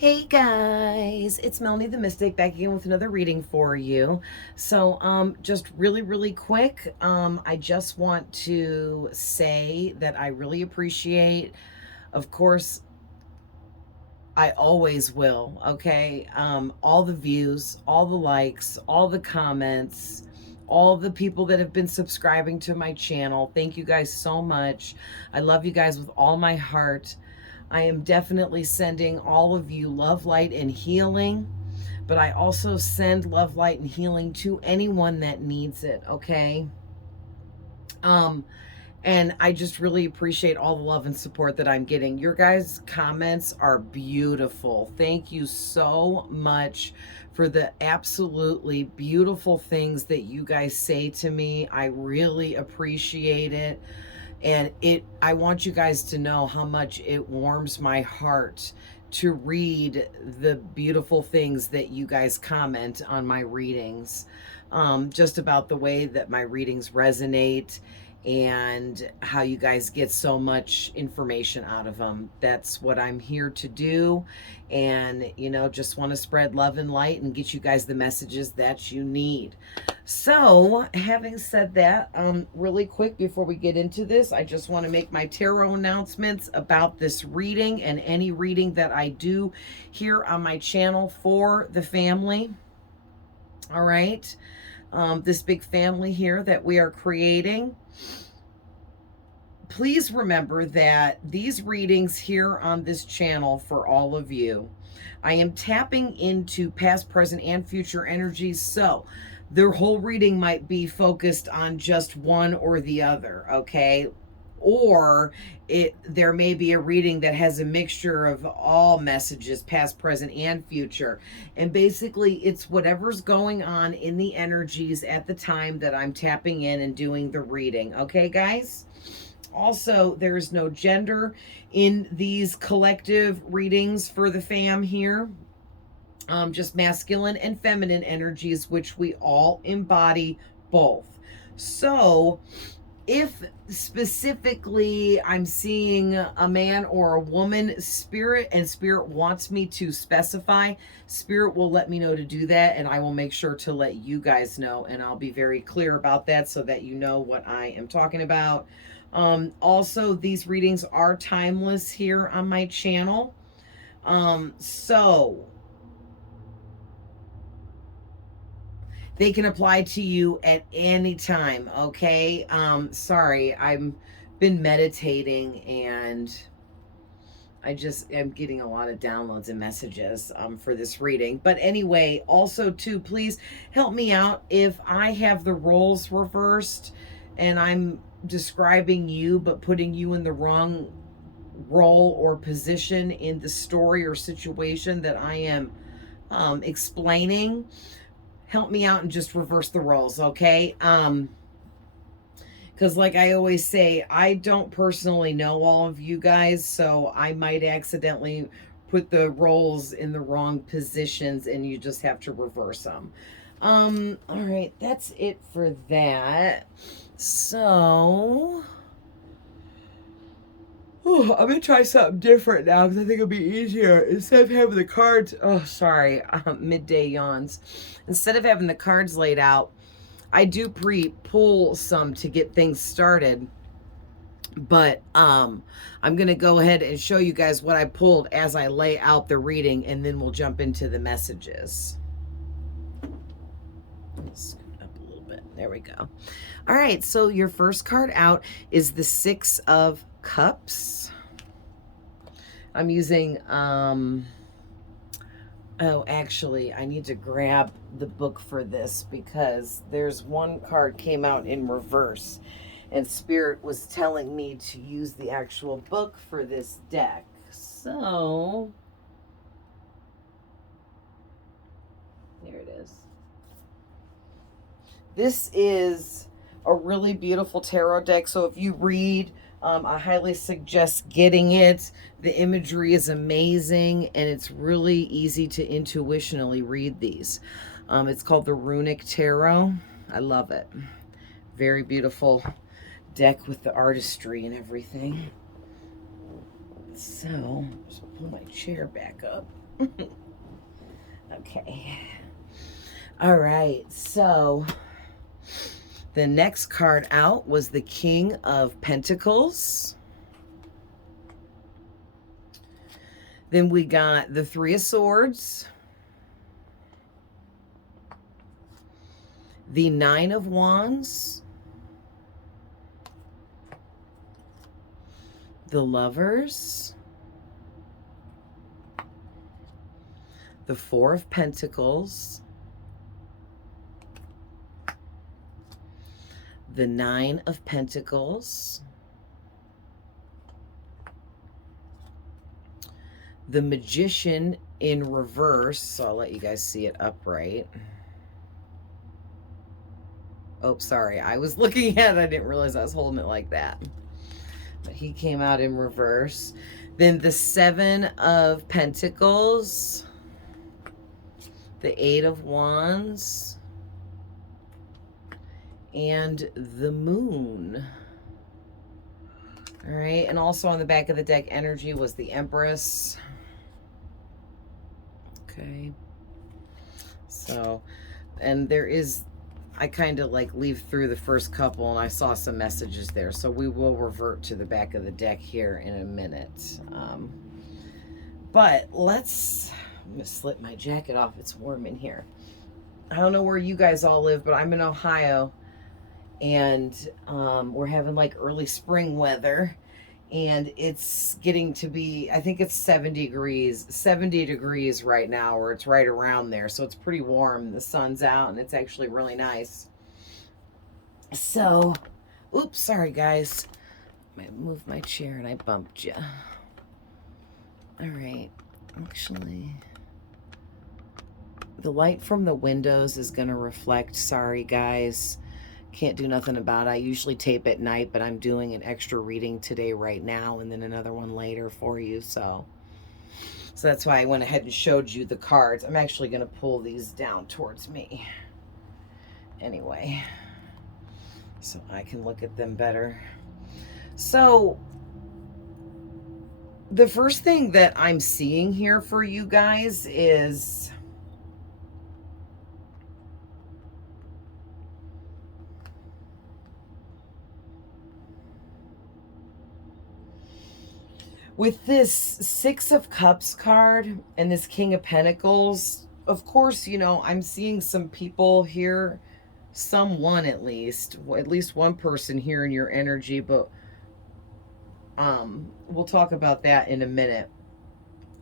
Hey guys, it's Melanie the Mystic back again with another reading for you. So just really quick, I just want to say that I really appreciate, of course, I always will, okay? All the views, all the likes, all the comments, all the people that have been subscribing to my channel. Thank you guys so much. I love you guys with all my heart. I am definitely sending all of you love, light, and healing, but I also send love, light, and healing to anyone that needs it, okay? Um, and I just really appreciate all the love and support that I'm getting. Your guys' comments are beautiful. Thank you so much for the absolutely beautiful things that you guys say to me. I really appreciate it. And I want you guys to know how much it warms my heart to read the beautiful things that you guys comment on my readings, just about the way that my readings resonate and how you guys get so much information out of them. That's what I'm here to do. And, just want to spread love and light and get you guys the messages that you need. So, having said that, really quick before we get into this, I just want to make my tarot announcements about this reading and any reading that I do here on my channel for the family. All right. This big family here that we are creating. Please remember that these readings here on this channel for all of you, I am tapping into past, present, and future energies. So their whole reading might be focused on just one or the other, okay? Or there may be a reading that has a mixture of all messages, past, present, and future. And basically, it's whatever's going on in the energies at the time that I'm tapping in and doing the reading. Okay, guys? Also, there is no gender in these collective readings for the fam here. Just masculine and feminine energies, which we all embody both. So, if specifically I'm seeing a man or a woman spirit and spirit wants me to specify, spirit will let me know to do that, and I will make sure to let you guys know, and I'll be very clear about that so that you know what I am talking about. Also, these readings are timeless here on my channel. So they can apply to you at any time, okay? Sorry, I'm been meditating and I just am getting a lot of downloads and messages for this reading. But anyway, also too, please help me out if I have the roles reversed and I'm describing you but putting you in the wrong role or position in the story or situation that I am explaining. Help me out and just reverse the roles, okay? Because like I always say, I don't personally know all of you guys, so I might accidentally put the roles in the wrong positions and you just have to reverse them. All right, that's it for that. So, I'm gonna try something different now because I think it'll be easier. Instead of having the cards, oh, sorry, midday yawns. Instead of having the cards laid out, I do pre-pull some to get things started, but I'm gonna go ahead and show you guys what I pulled as I lay out the reading, and then we'll jump into the messages. Scoot up a little bit. There we go. All right, so your first card out is the Six of Cups. I'm using oh, actually, I need to grab the book for this because there's one card came out in reverse and Spirit was telling me to use the actual book for this deck. So, there it is. This is a really beautiful tarot deck. So if you read, I highly suggest getting it. The imagery is amazing and it's really easy to intuitionally read these. It's called the Runic Tarot. I love it. Very beautiful deck with the artistry and everything. So, just pull my chair back up. Okay. All right, so the next card out was the King of Pentacles. Then we got the Three of Swords, the Nine of Wands, the Lovers, the Four of Pentacles, the Nine of Pentacles, the Magician in reverse. So I'll let you guys see it upright. Oh, sorry. I was looking at it. I didn't realize I was holding it like that. But he came out in reverse. Then the Seven of Pentacles, the Eight of Wands, and the Moon. All right. And also on the back of the deck energy was the Empress. Okay. So, and there is, I kind of like leave through the first couple and I saw some messages there. So we will revert to the back of the deck here in a minute. But I'm going to slip my jacket off. It's warm in here. I don't know where you guys all live, but I'm in Ohio. And we're having like early spring weather. And it's getting to be, I think it's 70 degrees right now, or it's right around there. So it's pretty warm. The sun's out and it's actually really nice. So, oops, sorry guys. I moved my chair and I bumped you. All right, actually, the light from the windows is going to reflect. Sorry guys. Can't do nothing about it. I usually tape at night, but I'm doing an extra reading today right now and then another one later for you. So that's why I went ahead and showed you the cards. I'm actually going to pull these down towards me anyway, so I can look at them better. So the first thing that I'm seeing here for you guys is with this Six of Cups card and this King of Pentacles, of course, you know, I'm seeing some people here, someone at least one person here in your energy, but we'll talk about that in a minute.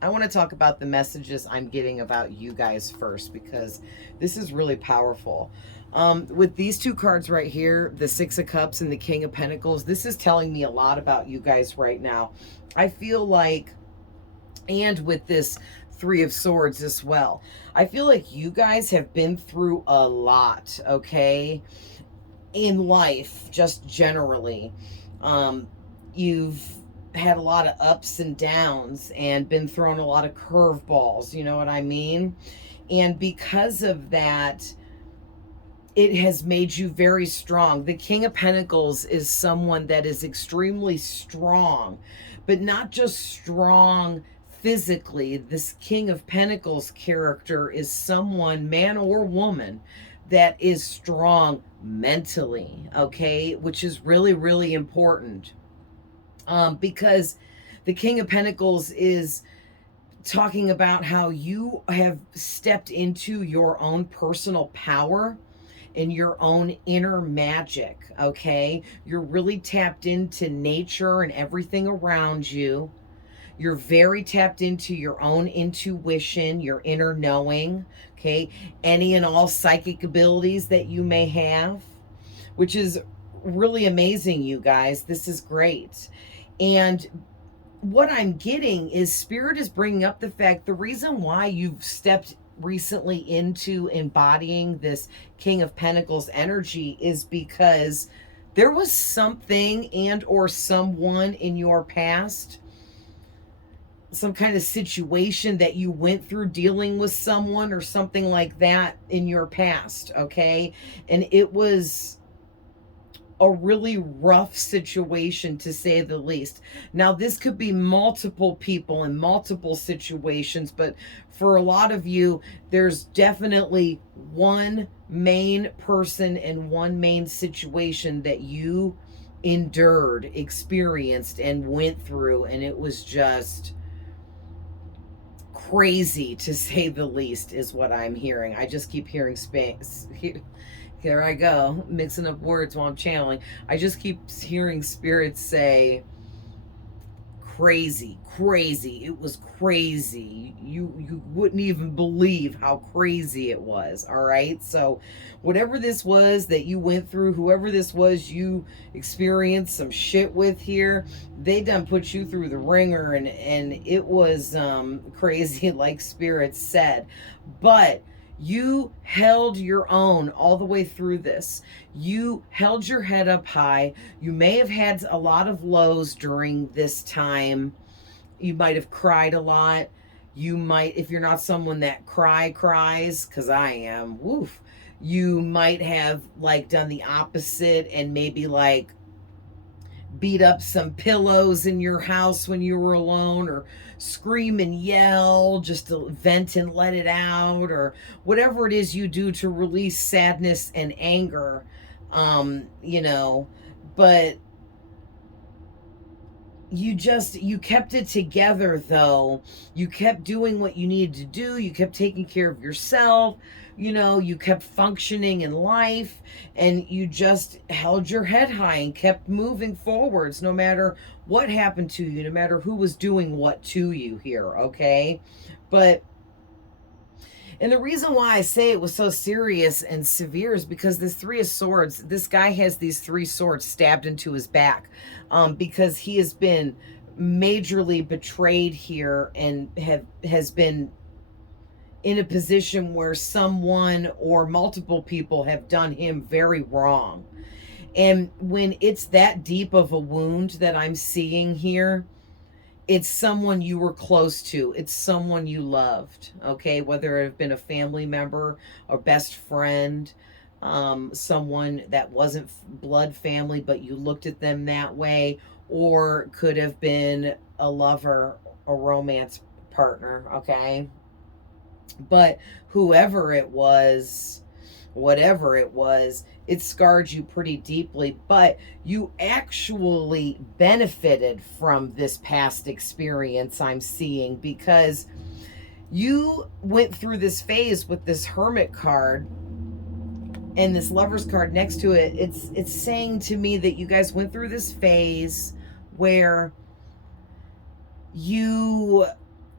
I want to talk about the messages I'm getting about you guys first, because this is really powerful. With these two cards right here, the Six of Cups and the King of Pentacles, this is telling me a lot about you guys right now. I feel like, and with this Three of Swords as well, I feel like you guys have been through a lot, okay, in life, just generally. You've had a lot of ups and downs and been thrown a lot of curveballs, you know what I mean? And because of that, it has made you very strong. The King of Pentacles is someone that is extremely strong, but not just strong physically. This King of Pentacles character is someone, man or woman, that is strong mentally, okay? Which is really, really important. Because the King of Pentacles is talking about how you have stepped into your own personal power and your own inner magic, okay? You're really tapped into nature and everything around you. You're very tapped into your own intuition, your inner knowing, okay? Any and all psychic abilities that you may have, which is really amazing, you guys. This is great. And what I'm getting is Spirit is bringing up the fact, the reason why you've stepped recently into embodying this King of Pentacles energy is because there was something and or someone in your past, some kind of situation that you went through dealing with someone or something like that in your past, okay? And it was a really rough situation, to say the least. Now, this could be multiple people in multiple situations, but for a lot of you, there's definitely one main person and one main situation that you endured, experienced, and went through, and it was just crazy, to say the least, is what I'm hearing. I just keep hearing space. Here I go, mixing up words while I'm channeling. I just keep hearing spirits say, crazy, crazy. It was crazy. You wouldn't even believe how crazy it was. All right. So whatever this was that you went through, whoever this was you experienced some shit with here, they done put you through the ringer, and it was crazy, like Spirit said. But you held your own all the way through this. You held your head up high. You may have had a lot of lows during this time. You might have cried a lot. You might, if you're not someone that cries, because I am, woof, you might have like done the opposite and maybe like beat up some pillows in your house when you were alone, or scream and yell just to vent and let it out, or whatever it is you do to release sadness and anger. You know, but you kept it together, though. You kept doing what you needed to do. You kept taking care of yourself. You know, you kept functioning in life, and you just held your head high and kept moving forwards, no matter what happened to you, no matter who was doing what to you here. Okay. But and the reason why I say it was so serious and severe is because this Three of Swords, this guy has these three swords stabbed into his back, because he has been majorly betrayed here, and has been in a position where someone or multiple people have done him very wrong. And when it's that deep of a wound that I'm seeing here, it's someone you were close to. It's someone you loved, okay? Whether it have been a family member or best friend, someone that wasn't blood family, but you looked at them that way, or could have been a lover, a romance partner, okay? But whoever it was, whatever it was, it scarred you pretty deeply. But you actually benefited from this past experience, I'm seeing, because you went through this phase with this Hermit card and this Lover's card next to it. It's saying to me that you guys went through this phase where you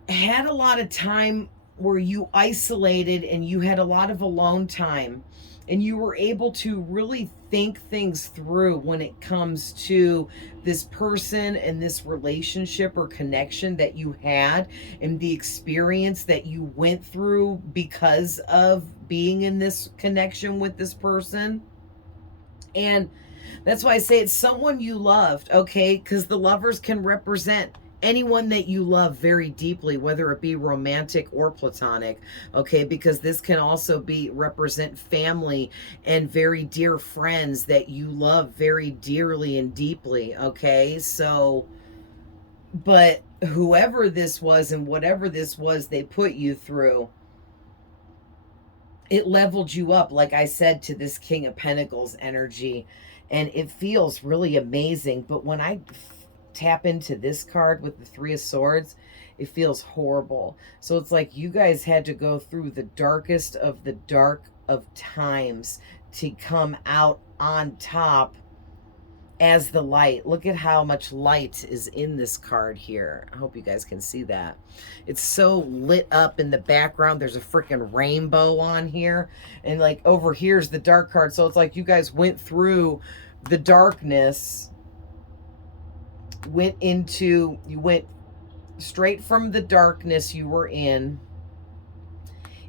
had a lot of time where you isolated, and you had a lot of alone time, and you were able to really think things through when it comes to this person and this relationship or connection that you had, and the experience that you went through because of being in this connection with this person. And that's why I say it's someone you loved, okay? Because the lovers can represent anyone that you love very deeply, whether it be romantic or platonic, okay? Because this can also be represent family and very dear friends that you love very dearly and deeply, okay? So, but whoever this was and whatever this was they put you through, it leveled you up, like I said, to this King of Pentacles energy, and it feels really amazing. But when I tap into this card with the Three of Swords, it feels horrible. So it's like you guys had to go through the darkest of the dark of times to come out on top as the light. Look at how much light is in this card here. I hope you guys can see that. It's so lit up in the background. There's a freaking rainbow on here. And like over here's the dark card. So it's like you guys went through the darkness, you went straight from the darkness you were in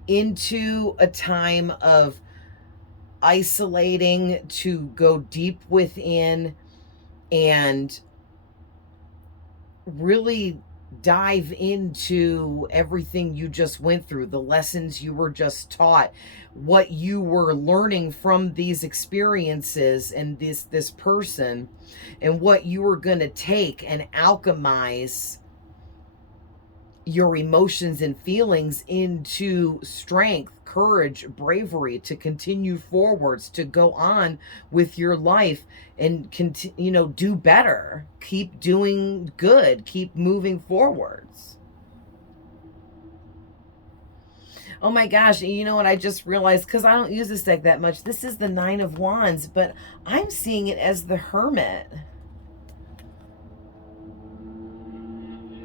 into a time of isolating, to go deep within and really dive into everything you just went through, the lessons you were just taught, what you were learning from these experiences and this person, and what you were going to take and alchemize your emotions and feelings into strength, courage, bravery to continue forwards, to go on with your life and do better, keep doing good, keep moving forwards. Oh my gosh, you know what I just realized, because I don't use this deck that much. This is the Nine of Wands, but I'm seeing it as the Hermit.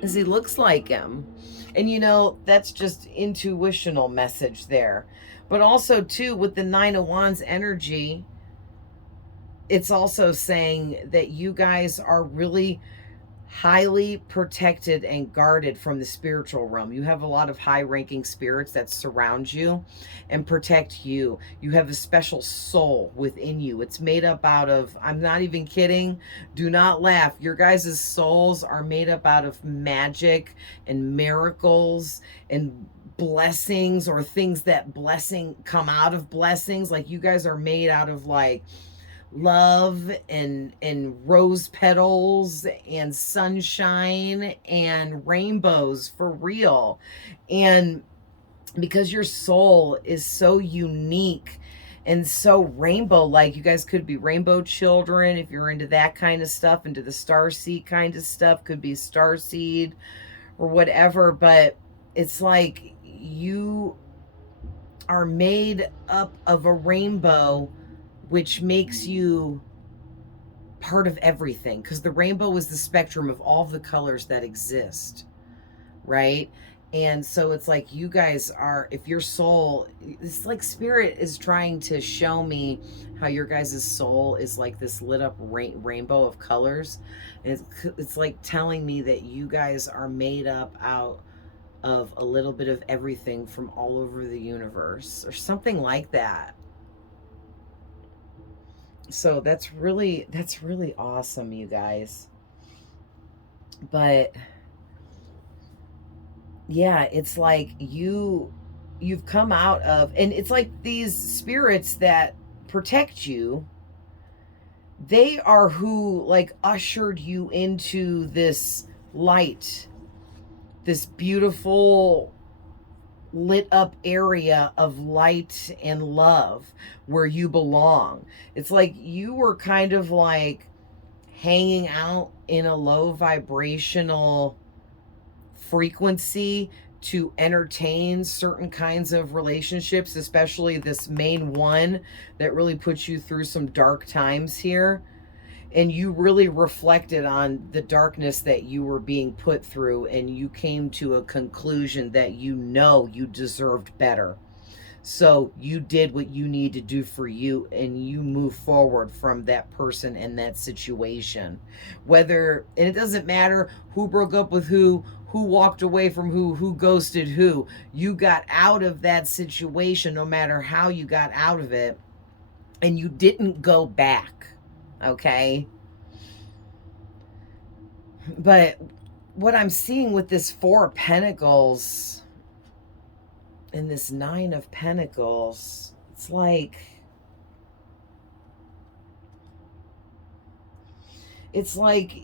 As he looks like him. And that's just intuitional message there. But also too, with the Nine of Wands energy, it's also saying that you guys are really highly protected and guarded from the spiritual realm. You have a lot of high-ranking spirits that surround you and protect you. You have a special soul within you. It's made up out of, I'm not even kidding, do not laugh. Your guys' souls are made up out of magic and miracles and blessings, or things that come out of blessings. Like, you guys are made out of like love and rose petals and sunshine and rainbows, for real. And because your soul is so unique and so rainbow like, you guys could be rainbow children if you're into that kind of stuff, into the star seed kind of stuff, could be star seed or whatever. But it's like you are made up of a rainbow, which makes you part of everything, because the rainbow is the spectrum of all the colors that exist, right? And so it's like, you guys are, if your soul, it's like spirit is trying to show me how your guys' soul is like this lit up rainbow of colors. And it's like telling me that you guys are made up out of a little bit of everything from all over the universe, or something like that. So that's really awesome, you guys. But yeah, it's like you've come out of, and it's like these spirits that protect you, they are who like ushered you into this light, this beautiful lit up area of light and love where you belong. It's like you were kind of like hanging out in a low vibrational frequency to entertain certain kinds of relationships, especially this main one that really puts you through some dark times here. And you really reflected on the darkness that you were being put through, and you came to a conclusion that you deserved better. So you did what you need to do for you, and you move forward from that person and that situation. And it doesn't matter who broke up with who walked away from who ghosted who. You got out of that situation, no matter how you got out of it, and you didn't go back. Okay? But what I'm seeing with this Four of Pentacles and this Nine of Pentacles, it's like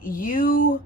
you,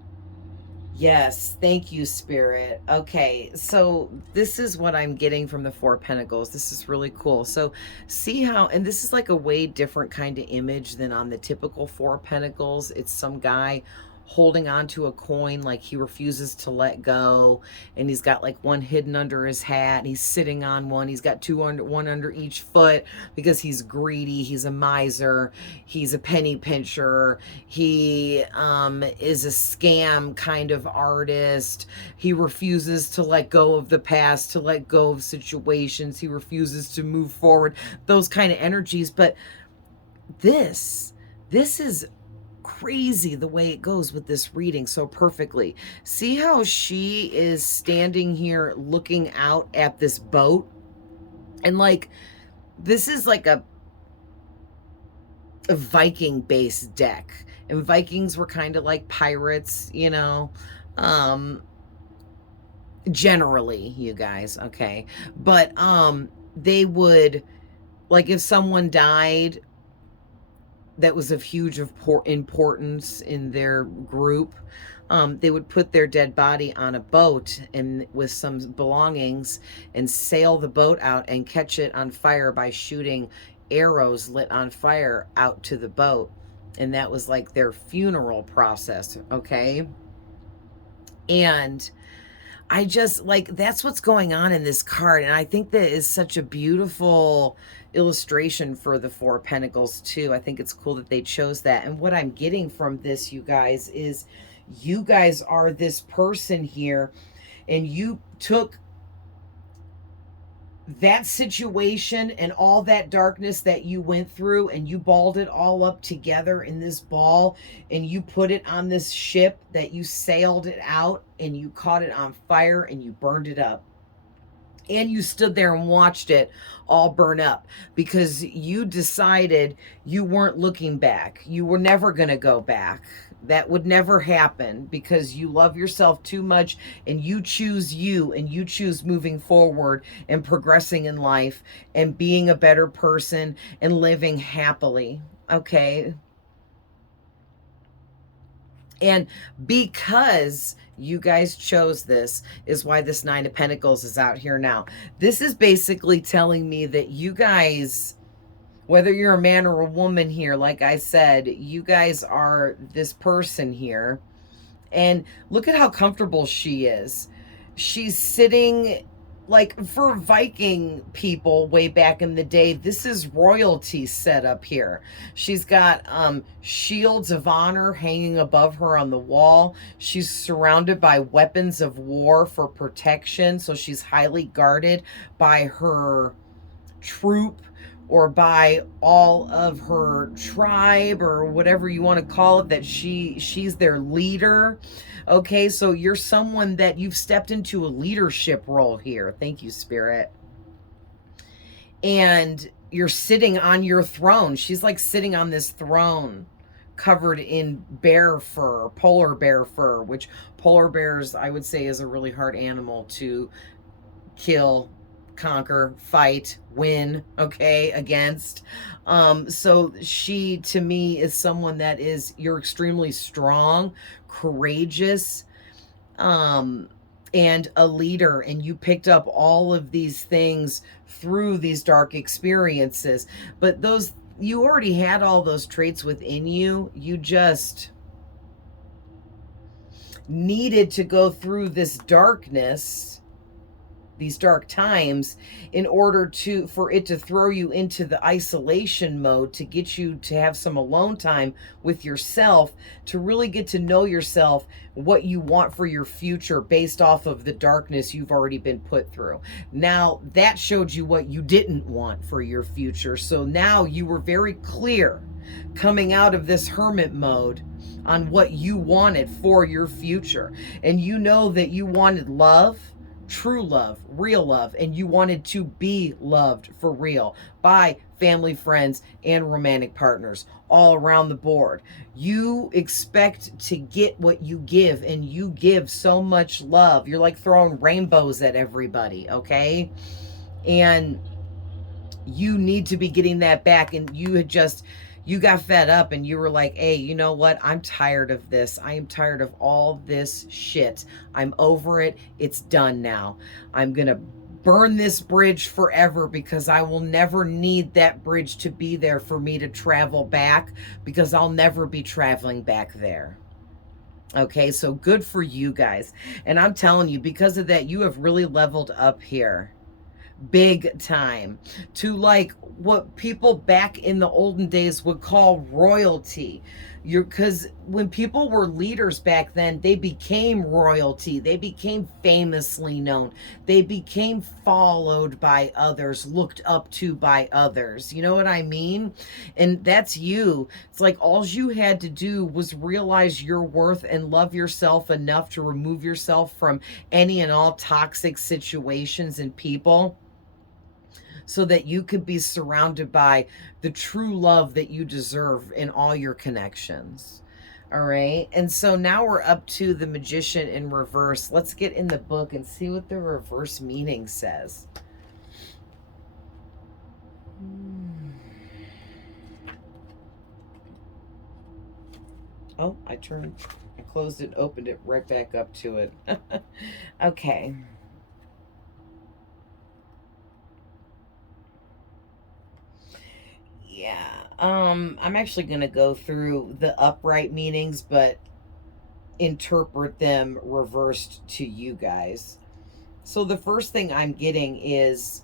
yes, thank you, Spirit. Okay, so this is what I'm getting from the Four of Pentacles. This is really cool. So see how, and this is like a way different kind of image than on the typical Four of Pentacles. It's some guy holding on to a coin, like he refuses to let go, and he's got like one hidden under his hat, and he's sitting on one. He's got one under each foot, because he's greedy, he's a miser, he's a penny pincher, he is a scam kind of artist. He refuses to let go of the past, to let go of situations. He refuses to move forward, those kind of energies. But this is crazy the way it goes with this reading so perfectly. See how she is standing here looking out at this boat, and like this is like a Viking based deck, and Vikings were kind of like pirates, generally, you guys, okay? But they would, like, if someone died that was of huge importance in their group, they would put their dead body on a boat and with some belongings and sail the boat out and catch it on fire by shooting arrows lit on fire out to the boat. And that was like their funeral process, okay? And I just like, that's what's going on in this card. And I think that is such a beautiful illustration for the Four of Pentacles too. I think it's cool that they chose that. And what I'm getting from this, you guys, is you guys are this person here, and you took that situation and all that darkness that you went through, and you balled it all up together in this ball, and you put it on this ship that you sailed it out, and you caught it on fire and you burned it up. And you stood there and watched it all burn up because you decided you weren't looking back. You were never going to go back. That would never happen because you love yourself too much, and you choose you, and you choose moving forward and progressing in life and being a better person and living happily. Okay. And because you guys chose this is why this Nine of Pentacles is out here now. This is basically telling me that you guys, whether you're a man or a woman here, like I said, you guys are this person here. And look at how comfortable she is. She's sitting, like, for Viking people way back in the day, this is royalty set up here. She's got shields of honor hanging above her on the wall. She's surrounded by weapons of war for protection, so she's highly guarded by her troop or by all of her tribe, or whatever you want to call it, that she's their leader. Okay, so you're someone that you've stepped into a leadership role here. Thank you, Spirit. And you're sitting on your throne. She's like sitting on this throne covered in bear fur, polar bear fur, which polar bears, I would say, is a really hard animal to kill, conquer, fight, win, okay, against. So she, to me, is someone that is, you're extremely strong, courageous, and a leader, and you picked up all of these things through these dark experiences. But those, you already had all those traits within you. You just needed to go through this darkness, these dark times, in order for it to throw you into the isolation mode, to get you to have some alone time with yourself, to really get to know yourself, what you want for your future based off of the darkness you've already been put through. Now that showed you what you didn't want for your future. So now you were very clear coming out of this hermit mode on what you wanted for your future. And you know that you wanted love, true love, real love, and you wanted to be loved for real by family, friends, and romantic partners all around the board. You expect to get what you give, and you give so much love. You're like throwing rainbows at everybody, okay? And you need to be getting that back. And you got fed up, and you were like, hey, you know what? I'm tired of this. I am tired of all this shit. I'm over it. It's done now. I'm going to burn this bridge forever, because I will never need that bridge to be there for me to travel back, because I'll never be traveling back there. Okay, so good for you guys. And I'm telling you, because of that, you have really leveled up here. Big time, to like what people back in the olden days would call royalty. Because when people were leaders back then, they became royalty. They became famously known. They became followed by others, looked up to by others. You know what I mean? And that's you. It's like all you had to do was realize your worth and love yourself enough to remove yourself from any and all toxic situations and people, so that you could be surrounded by the true love that you deserve in all your connections. All right. And so now we're up to the Magician in reverse. Let's get in the book and see what the reverse meaning says. Oh, I closed it, opened it right back up to it. Okay. Yeah. I'm actually going to go through the upright meanings, but interpret them reversed to you guys. So the first thing I'm getting is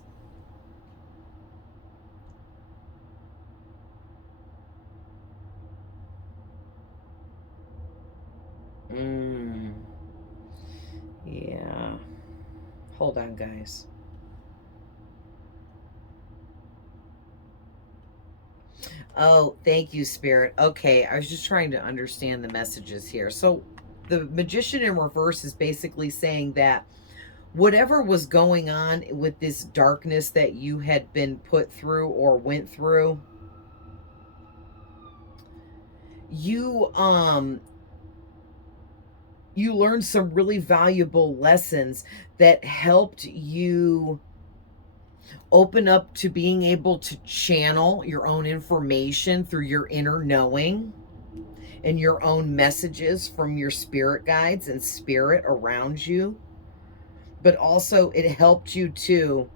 yeah. Hold on, guys. Oh, thank you, Spirit. Okay, I was just trying to understand the messages here. So the Magician in reverse is basically saying that whatever was going on with this darkness that you had been put through or went through, you you learned some really valuable lessons that helped you open up to being able to channel your own information through your inner knowing and your own messages from your spirit guides and spirit around you. But also, it helped you to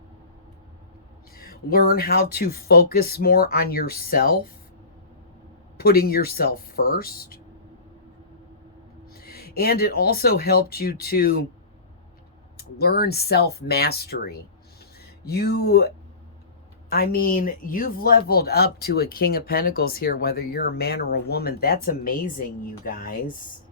learn how to focus more on yourself, putting yourself first. And it also helped you to learn self mastery. You've leveled up to a King of Pentacles here, whether you're a man or a woman. That's amazing, you guys.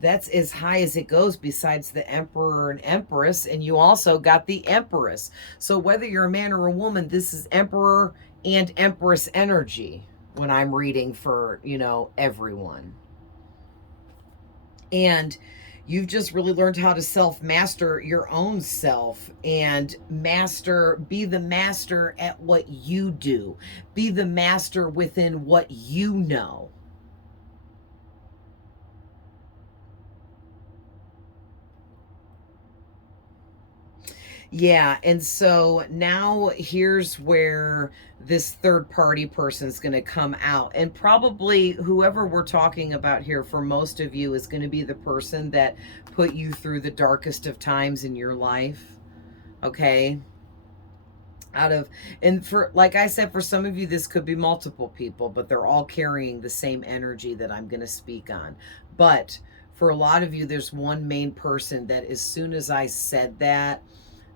That's as high as it goes besides the Emperor and Empress. And you also got the Empress. So whether you're a man or a woman, this is Emperor and Empress energy when I'm reading for, everyone. And you've just really learned how to self-master your own self and be the master at what you do. Be the master within what you know. Yeah, and so now here's where this third party person is going to come out. And probably whoever we're talking about here for most of you is going to be the person that put you through the darkest of times in your life. Okay? And for, like I said, for some of you, this could be multiple people, but they're all carrying the same energy that I'm going to speak on. But for a lot of you, there's one main person that as soon as I said that,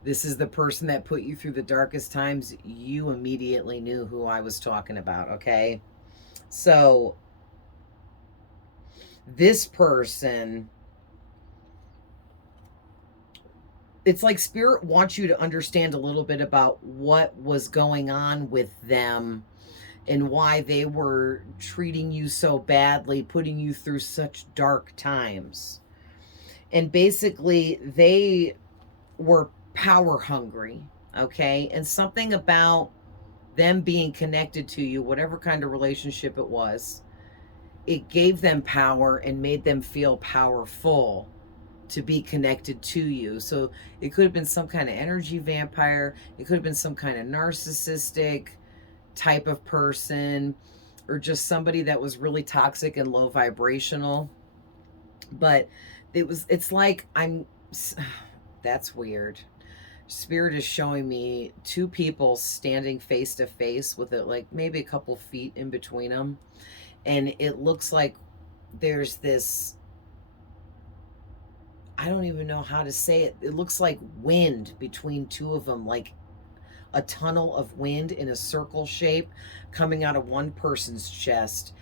this is the person that put you through the darkest times, you immediately knew who I was talking about, okay? So this person, it's like Spirit wants you to understand a little bit about what was going on with them and why they were treating you so badly, putting you through such dark times. And basically, they were power hungry, okay? And something about them being connected to you, whatever kind of relationship it was, it gave them power and made them feel powerful to be connected to you. So it could have been some kind of energy vampire, it could have been some kind of narcissistic type of person, or just somebody that was really toxic and low vibrational. But it's like that's weird. Spirit is showing me two people standing face to face with it, like maybe a couple feet in between them. And it looks like there's this, I don't even know how to say it. It looks like wind between two of them, like a tunnel of wind in a circle shape coming out of one person's chest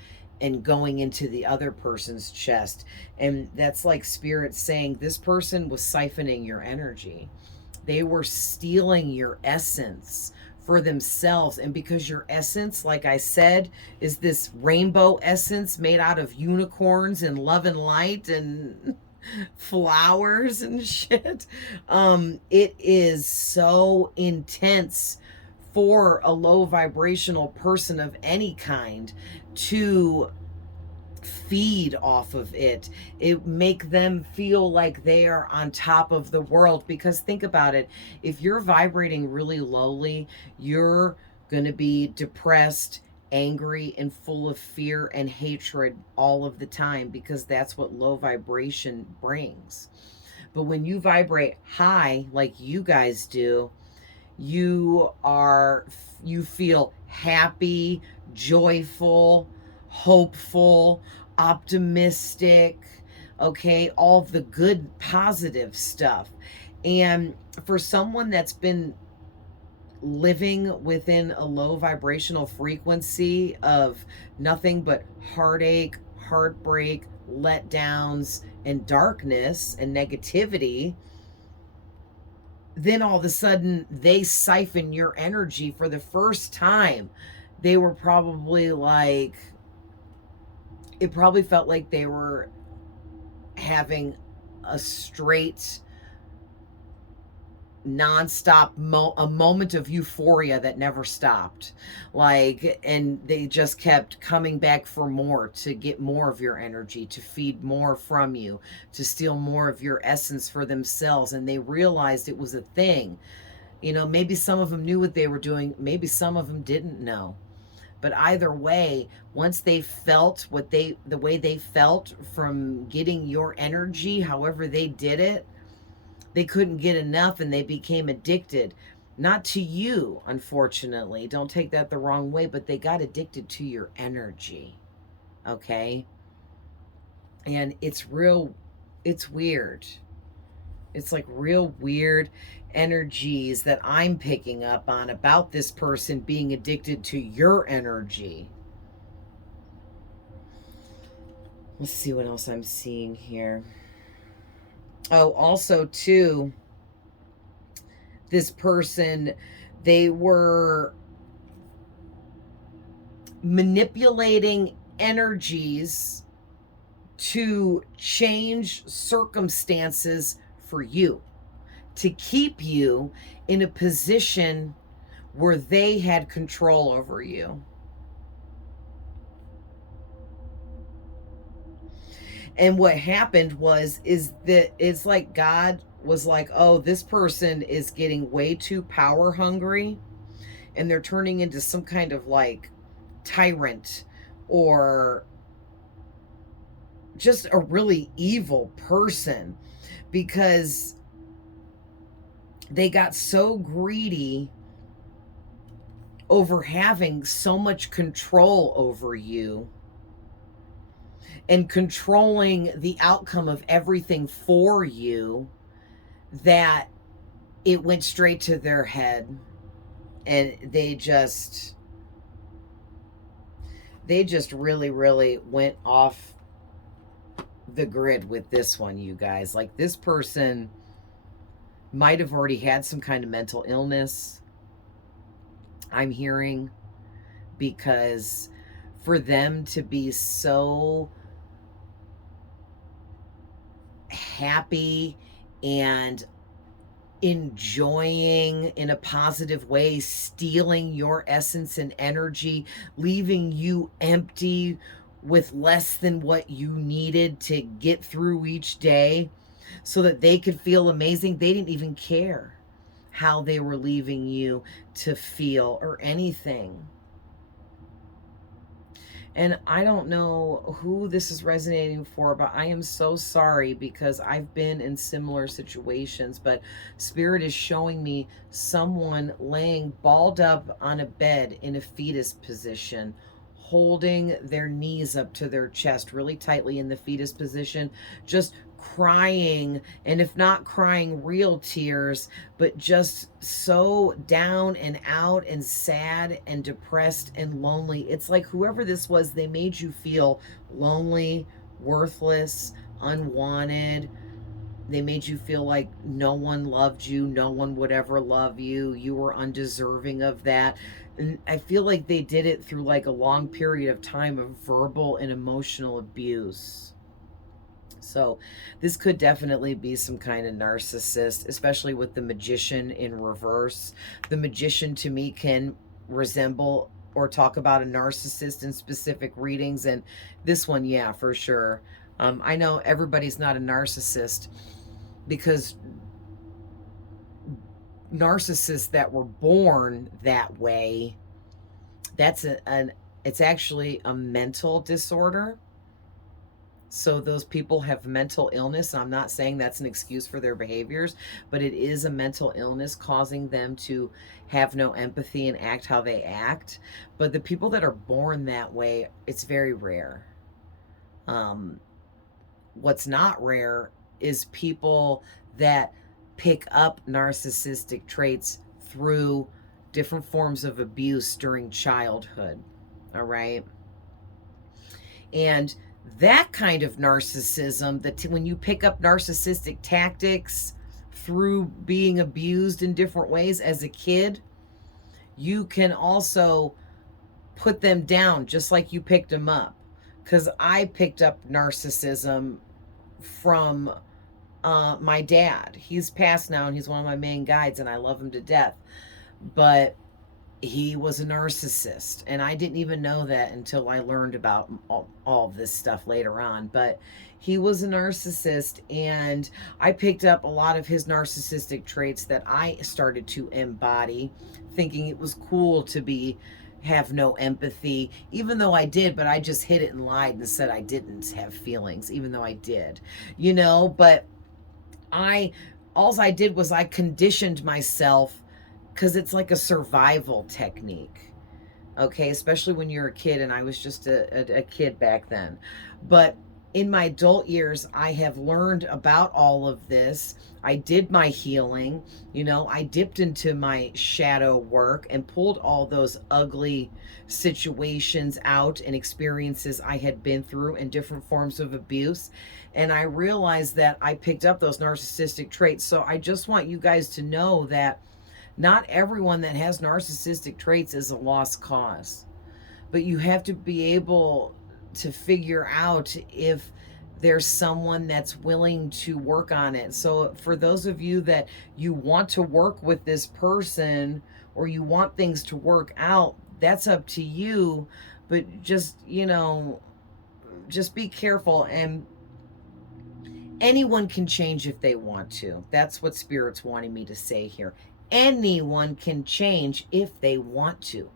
and going into the other person's chest. And that's like Spirit saying this person was siphoning your energy. They were stealing your essence for themselves. And because your essence, like I said, is this rainbow essence made out of unicorns and love and light and flowers and shit, it is so intense for a low vibrational person of any kind to feed off of it. It make them feel like they are on top of the world. Because think about it, if you're vibrating really lowly, you're going to be depressed, angry, and full of fear and hatred all of the time, because that's what low vibration brings. But when you vibrate high like you guys do, you are, you feel happy, joyful, hopeful, optimistic, okay, all the good positive stuff. And for someone that's been living within a low vibrational frequency of nothing but heartache, heartbreak, letdowns, and darkness and negativity, then all of a sudden they siphon your energy for the first time. They were probably like, it probably felt like they were having a straight nonstop a moment of euphoria that never stopped, like, and they just kept coming back for more, to get more of your energy, to feed more from you, to steal more of your essence for themselves. And they realized it was a thing. You know, maybe some of them knew what they were doing, maybe some of them didn't know. But either way, once they felt what they, the way they felt from getting your energy, however they did it, they couldn't get enough and they became addicted. Not to you, unfortunately. Don't take that the wrong way, but they got addicted to your energy. Okay? And it's real, it's weird. It's like real weird energies that I'm picking up on about this person being addicted to your energy. Let's see what else I'm seeing here. Oh, also, too, this person, they were manipulating energies to change circumstances for you, to keep you in a position where they had control over you. And what happened was, is that it's like God was like, oh, this person is getting way too power hungry, and they're turning into some kind of like tyrant, or just a really evil person, because they got so greedy over having so much control over you and controlling the outcome of everything for you, that it went straight to their head. And they just really, really went off the grid with this one, you guys. Like, this person might have already had some kind of mental illness, I'm hearing, because for them to be so happy and enjoying in a positive way, stealing your essence and energy, leaving you empty with less than what you needed to get through each day so that they could feel amazing. They didn't even care how they were leaving you to feel or anything. And I don't know who this is resonating for, but I am so sorry, because I've been in similar situations. But Spirit is showing me someone laying balled up on a bed in a fetus position, holding their knees up to their chest really tightly in the fetus position, just crying. And if not crying real tears, but just so down and out and sad and depressed and lonely. It's like whoever this was, they made you feel lonely, worthless, unwanted. They made you feel like no one loved you, no one would ever love you, you were undeserving of that. And I feel like they did it through like a long period of time of verbal and emotional abuse. So this could definitely be some kind of narcissist, especially with the Magician in reverse. The Magician, to me, can resemble or talk about a narcissist in specific readings, and this one, yeah, for sure. I know everybody's not a narcissist, because narcissists that were born that way, that's it's actually a mental disorder. So those people have mental illness. I'm not saying that's an excuse for their behaviors, but it is a mental illness causing them to have no empathy and act how they act. But the people that are born that way, it's very rare. Um, what's not rare is people that pick up narcissistic traits through different forms of abuse during childhood. All right. And that kind of narcissism, that when you pick up narcissistic tactics through being abused in different ways as a kid, you can also put them down just like you picked them up. Because I picked up narcissism from my dad. He's passed now, and he's one of my main guides, and I love him to death. But he was a narcissist, and I didn't even know that until I learned about all of this stuff later on. But he was a narcissist, and I picked up a lot of his narcissistic traits that I started to embody, thinking it was cool to have no empathy, even though I did, but I just hid it and lied and said I didn't have feelings, even though I did, but all I did was I conditioned myself, because it's like a survival technique, okay, especially when you're a kid, and I was just a kid back then. But in my adult years, I have learned about all of this. I did my healing, I dipped into my shadow work and pulled all those ugly situations out and experiences I had been through and different forms of abuse. And I realized that I picked up those narcissistic traits. So I just want you guys to know that not everyone that has narcissistic traits is a lost cause, but you have to be able to figure out if there's someone that's willing to work on it. So for those of you that you want to work with this person, or you want things to work out, that's up to you. But just, just be careful. And anyone can change if they want to. That's what Spirit's wanting me to say here. Anyone can change if they want to.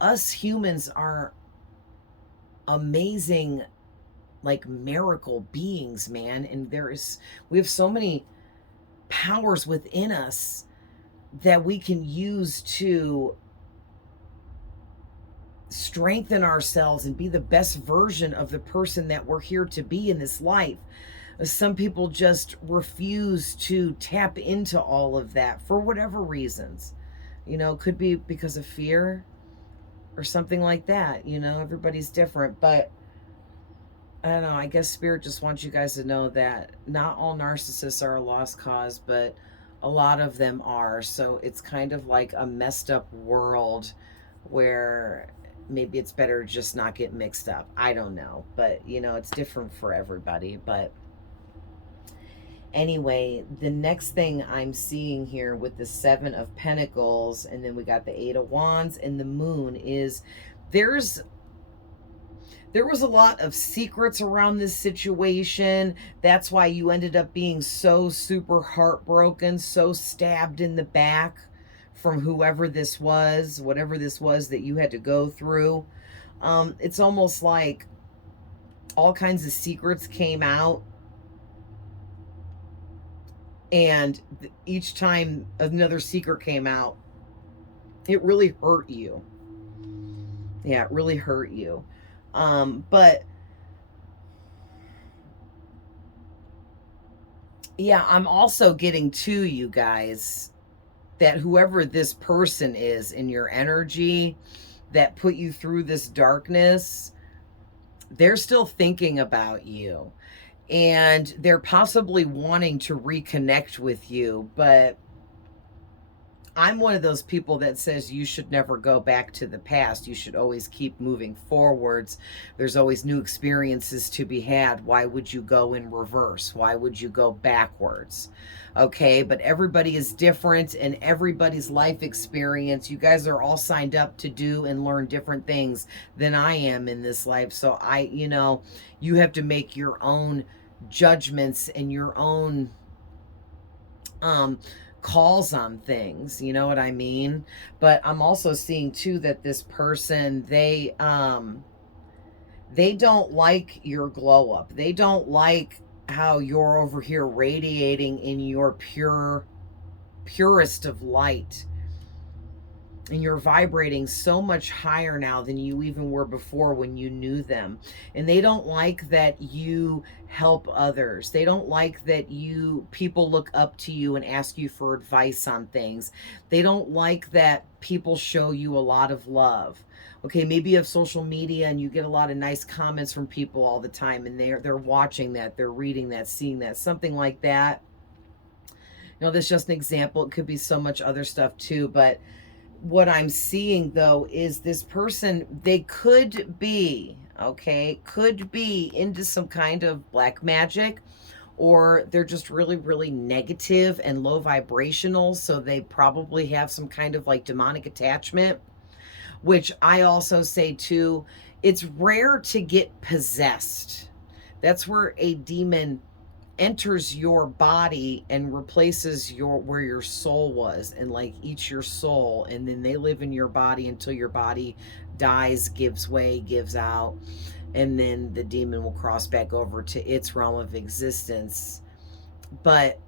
Us humans are amazing, like miracle beings, man. And we have so many powers within us that we can use to strengthen ourselves and be the best version of the person that we're here to be in this life. Some people just refuse to tap into all of that for whatever reasons. Could be because of fear or something like that. Everybody's different. But I don't know. I guess Spirit just wants you guys to know that not all narcissists are a lost cause, but a lot of them are. So it's kind of like a messed up world where maybe it's better to just not get mixed up. I don't know. But, it's different for everybody. But anyway, the next thing I'm seeing here with the Seven of Pentacles, and then we got the Eight of Wands and the Moon, is there was a lot of secrets around this situation. That's why you ended up being so super heartbroken, so stabbed in the back from whoever this was, whatever this was that you had to go through. It's almost like all kinds of secrets came out, and each time another secret came out, it really hurt you. Yeah, it really hurt you. But yeah, I'm also getting to you guys that whoever this person is in your energy that put you through this darkness, they're still thinking about you, and they're possibly wanting to reconnect with you. But I'm one of those people that says you should never go back to the past. You should always keep moving forwards. There's always new experiences to be had. Why would you go in reverse? Why would you go backwards? Okay, but everybody is different and everybody's life experience. You guys are all signed up to do and learn different things than I am in this life. So you have to make your own judgments and your own calls on things, you know what I mean? But I'm also seeing too that this person, they don't like your glow up. They don't like how you're over here radiating in your purest of light. And you're vibrating so much higher now than you even were before when you knew them. And they don't like that you help others. They don't like that people look up to you and ask you for advice on things. They don't like that people show you a lot of love. Okay, maybe you have social media and you get a lot of nice comments from people all the time, and they're watching that, they're reading that, seeing that, something like that. That's just an example. It could be so much other stuff too, but what I'm seeing though is this person, they could be into some kind of black magic, or they're just really, really negative and low vibrational. So they probably have some kind of like demonic attachment, which I also say too, it's rare to get possessed. That's where a demon enters your body and replaces where your soul was, and like eats your soul, and then they live in your body until your body dies, gives way, gives out, and then the demon will cross back over to its realm of existence. But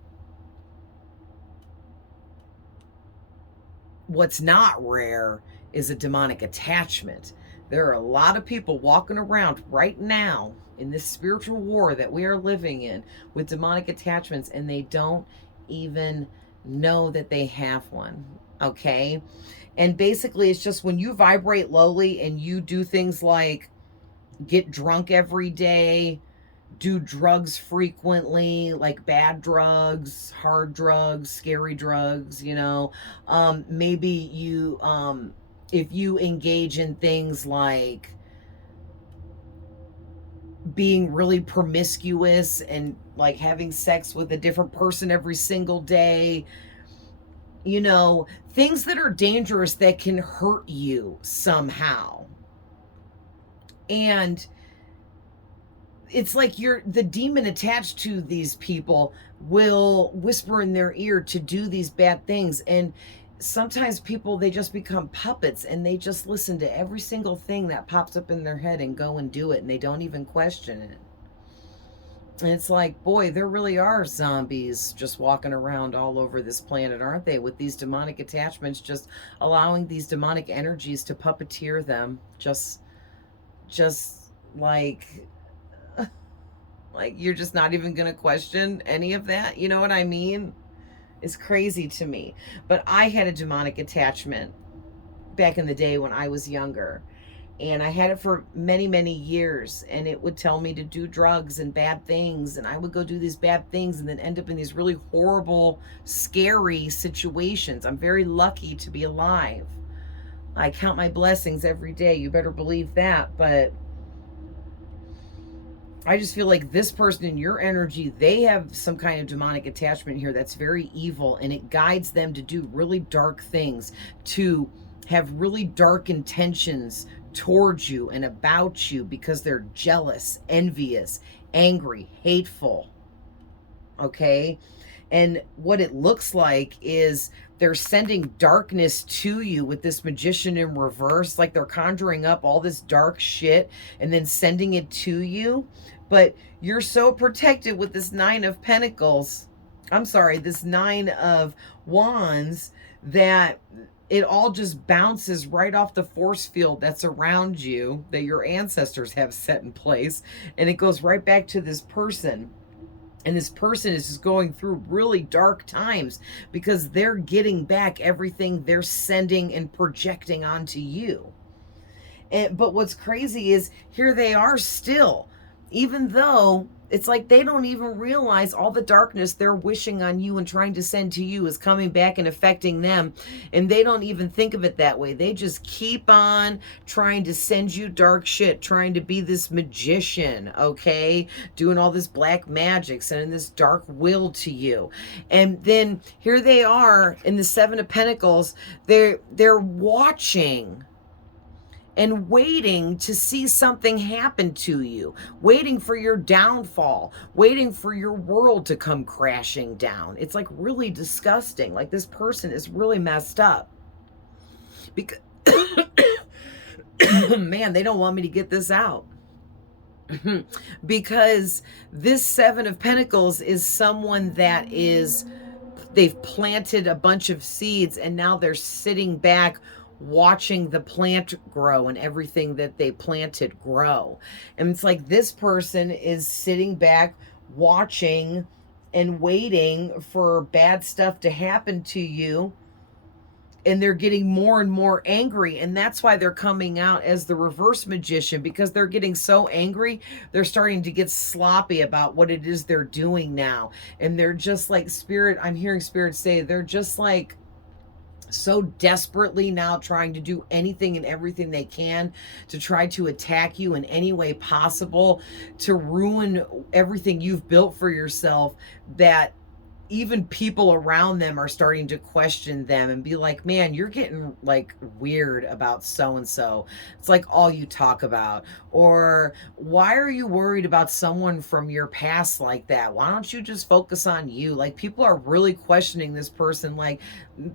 what's not rare is a demonic attachment. There are a lot of people walking around right now in this spiritual war that we are living in with demonic attachments, and they don't even know that they have one. Okay. And basically it's just when you vibrate lowly and you do things like get drunk every day, do drugs frequently, like bad drugs, hard drugs, scary drugs, maybe if you engage in things like being really promiscuous and like having sex with a different person every single day, things that are dangerous that can hurt you somehow. And it's like the demon attached to these people will whisper in their ear to do these bad things. And sometimes people, they just become puppets and they just listen to every single thing that pops up in their head and go and do it, and they don't even question it. And it's like, boy, there really are zombies just walking around all over this planet, aren't they? With these demonic attachments, just allowing these demonic energies to puppeteer them. Just like you're just not even going to question any of that. You know what I mean? It's crazy to me. But I had a demonic attachment back in the day when I was younger. And I had it for many, many years. And it would tell me to do drugs and bad things. And I would go do these bad things and then end up in these really horrible, scary situations. I'm very lucky to be alive. I count my blessings every day. You better believe that. But I just feel like this person in your energy, they have some kind of demonic attachment here that's very evil, and it guides them to do really dark things, to have really dark intentions towards you and about you because they're jealous, envious, angry, hateful. Okay? And what it looks like is they're sending darkness to you with this magician in reverse. Like they're conjuring up all this dark shit and then sending it to you. But you're so protected with this 9 of Pentacles. I'm sorry, this 9 of Wands, that it all just bounces right off the force field that's around you, that your ancestors have set in place. And it goes right back to this person. And this person is just going through really dark times because they're getting back everything they're sending and projecting onto you. But what's crazy is here they are still, even though it's like they don't even realize all the darkness they're wishing on you and trying to send to you is coming back and affecting them. And they don't even think of it that way. They just keep on trying to send you dark shit, trying to be this magician, okay? Doing all this black magic, sending this dark will to you. And then here they are in the Seven of Pentacles. They're watching and waiting to see something happen to you, waiting for your downfall, waiting for your world to come crashing down. It's like really disgusting. Like this person is really messed up. Because man, they don't want me to get this out. Because this Seven of Pentacles is someone that is, they've planted a bunch of seeds and now they're sitting back watching the plant grow and everything that they planted grow. And it's like this person is sitting back watching and waiting for bad stuff to happen to you, and they're getting more and more angry, and that's why they're coming out as the reverse magician, because they're getting so angry they're starting to get sloppy about what it is they're doing now. And they're just like, spirit, I'm hearing spirit say, they're just like so desperately now trying to do anything and everything they can to try to attack you in any way possible, to ruin everything you've built for yourself, that even people around them are starting to question them and be like, man, you're getting like weird about so-and-so. It's like all you talk about. Or why are you worried about someone from your past like that? Why don't you just focus on you? Like people are really questioning this person, like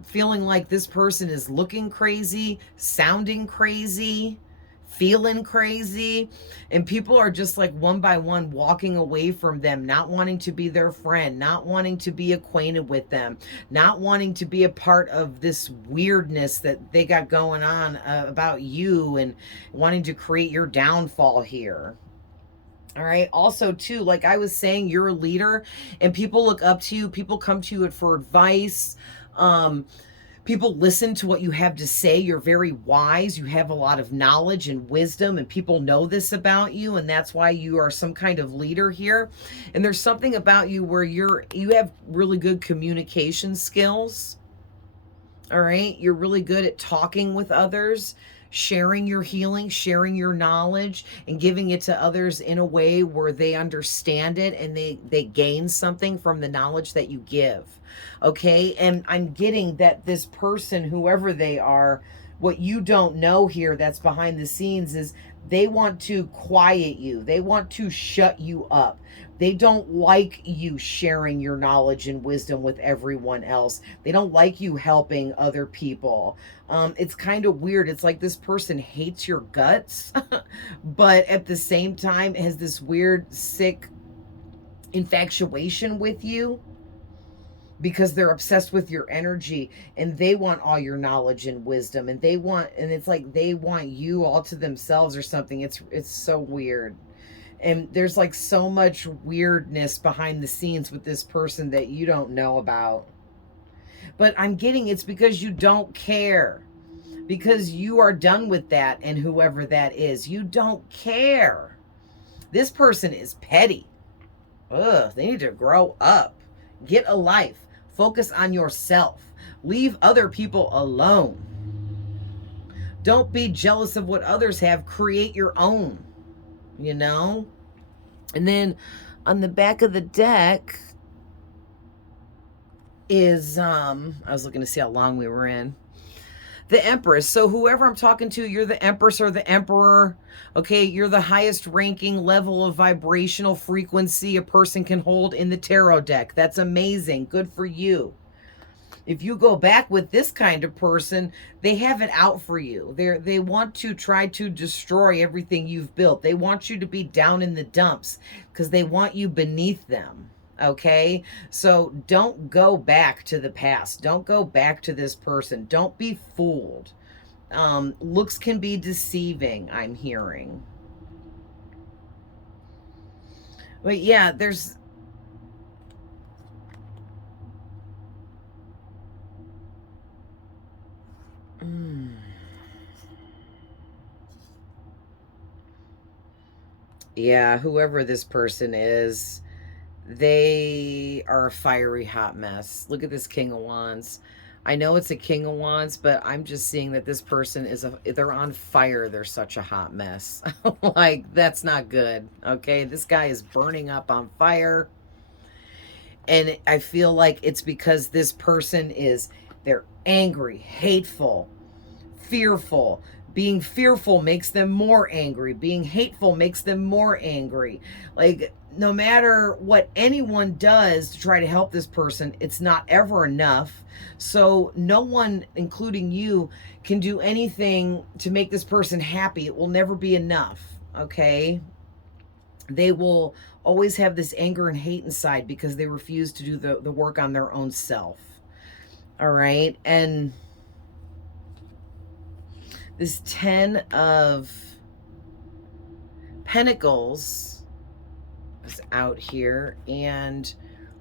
feeling like this person is looking crazy, sounding crazy, feeling crazy, and people are just like one by one walking away from them, not wanting to be their friend, not wanting to be acquainted with them, not wanting to be a part of this weirdness that they got going on about you, and wanting to create your downfall here. All right. Also, too, like I was saying, you're a leader and people look up to you. People come to you for advice. People listen to what you have to say. You're very wise. You have a lot of knowledge and wisdom, and people know this about you, and that's why you are some kind of leader here. And there's something about you where you have really good communication skills. All right. You're really good at talking with others, sharing your healing, sharing your knowledge, and giving it to others in a way where they understand it and they gain something from the knowledge that you give. Okay. And I'm getting that this person, whoever they are, what you don't know here that's behind the scenes is they want to quiet you. They want to shut you up. They don't like you sharing your knowledge and wisdom with everyone else. They don't like you helping other people. It's kind of weird. It's like this person hates your guts, but at the same time has this weird, sick infatuation with you, because they're obsessed with your energy and they want all your knowledge and wisdom, and it's like they want you all to themselves or something. It's so weird. And there's like so much weirdness behind the scenes with this person that you don't know about. But I'm getting it's because you don't care. Because you are done with that, and whoever that is, you don't care. This person is petty. Ugh, they need to grow up. Get a life. Focus on yourself. Leave other people alone. Don't be jealous of what others have. Create your own, you know? And then on the back of the deck is, I was looking to see how long we were in. The Empress. So whoever I'm talking to, you're the Empress or the Emperor. Okay, you're the highest ranking level of vibrational frequency a person can hold in the tarot deck. That's amazing. Good for you. If you go back with this kind of person, they have it out for you. They want to try to destroy everything you've built. They want you to be down in the dumps because they want you beneath them. Okay, so don't go back to the past. Don't go back to this person. Don't be fooled. Looks can be deceiving, I'm hearing. But yeah, there's... Yeah, whoever this person is, they are a fiery hot mess. Look at this King of Wands. I know it's a King of Wands, but I'm just seeing that this person they're on fire. They're such a hot mess. Like, that's not good. Okay. This guy is burning up on fire. And I feel like it's because this person they're angry, hateful, fearful. Being fearful makes them more angry. Being hateful makes them more angry. Like, no matter what anyone does to try to help this person, it's not ever enough. So no one, including you, can do anything to make this person happy. It will never be enough. Okay? They will always have this anger and hate inside because they refuse to do the work on their own self. All right? And this 10 of Pentacles is out here, and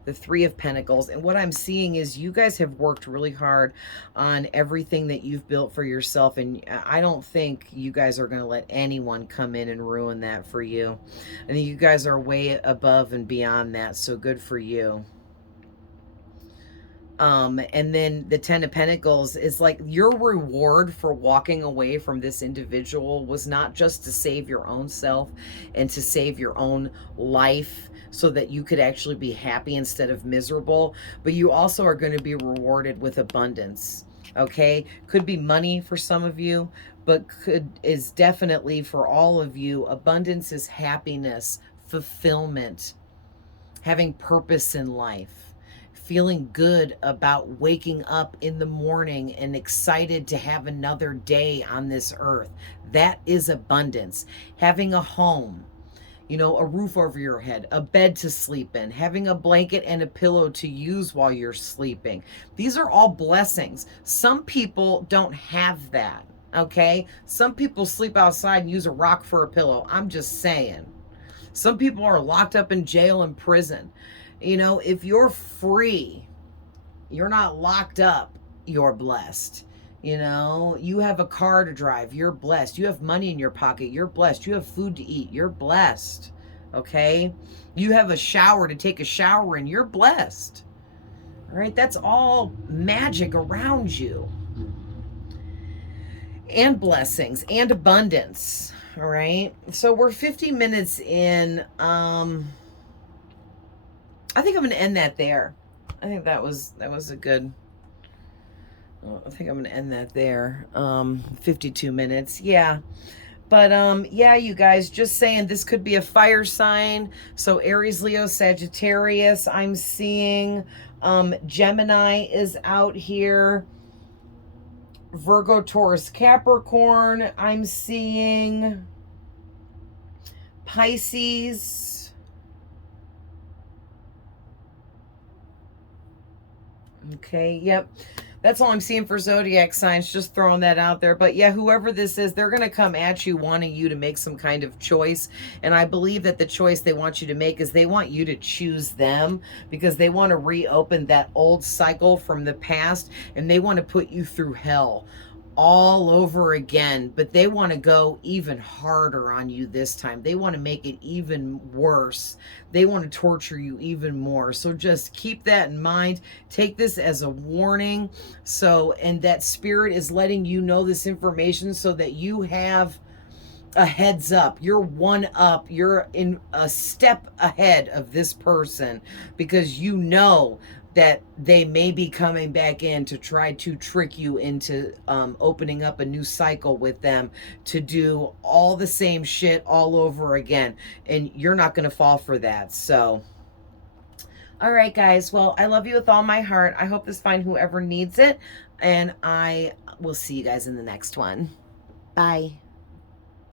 the 3 of Pentacles. And what I'm seeing is you guys have worked really hard on everything that you've built for yourself. And I don't think you guys are going to let anyone come in and ruin that for you. I think you guys are way above and beyond that. So good for you. And then the 10 of Pentacles is like your reward for walking away from this individual was not just to save your own self and to save your own life so that you could actually be happy instead of miserable, but you also are going to be rewarded with abundance. Okay. Could be money for some of you, but is definitely for all of you. Abundance is happiness, fulfillment, having purpose in life, feeling good about waking up in the morning and excited to have another day on this earth. That is abundance. Having a home, you know, a roof over your head, a bed to sleep in, having a blanket and a pillow to use while you're sleeping. These are all blessings. Some people don't have that, okay? Some people sleep outside and use a rock for a pillow. I'm just saying. Some people are locked up in jail and prison. You know, if you're free, you're not locked up, you're blessed. You know, you have a car to drive, you're blessed. You have money in your pocket, you're blessed. You have food to eat, you're blessed. Okay? You have a shower to take a shower in, you're blessed. All right? That's all magic around you. And blessings and abundance. All right? So we're 50 minutes in. I think I'm going to end that there. I think that was a good, I think I'm going to end that there. 52 minutes. Yeah. But yeah, you guys, just saying, this could be a fire sign. So Aries, Leo, Sagittarius, I'm seeing. Gemini is out here. Virgo, Taurus, Capricorn, I'm seeing. Pisces. Okay, yep. That's all I'm seeing for zodiac signs, just throwing that out there. But yeah, whoever this is, they're going to come at you wanting you to make some kind of choice. And I believe that the choice they want you to make is they want you to choose them, because they want to reopen that old cycle from the past, and they want to put you through hell all over again. But they want to go even harder on you this time. They want to make it even worse. They want to torture you even more. So just keep that in mind. Take this as a warning. So, and that spirit is letting you know this information so that you have a heads up. You're one up. You're in a step ahead of this person, because you know that they may be coming back in to try to trick you into opening up a new cycle with them to do all the same shit all over again. And you're not going to fall for that. So, all right, guys. Well, I love you with all my heart. I hope this finds whoever needs it. And I will see you guys in the next one. Bye.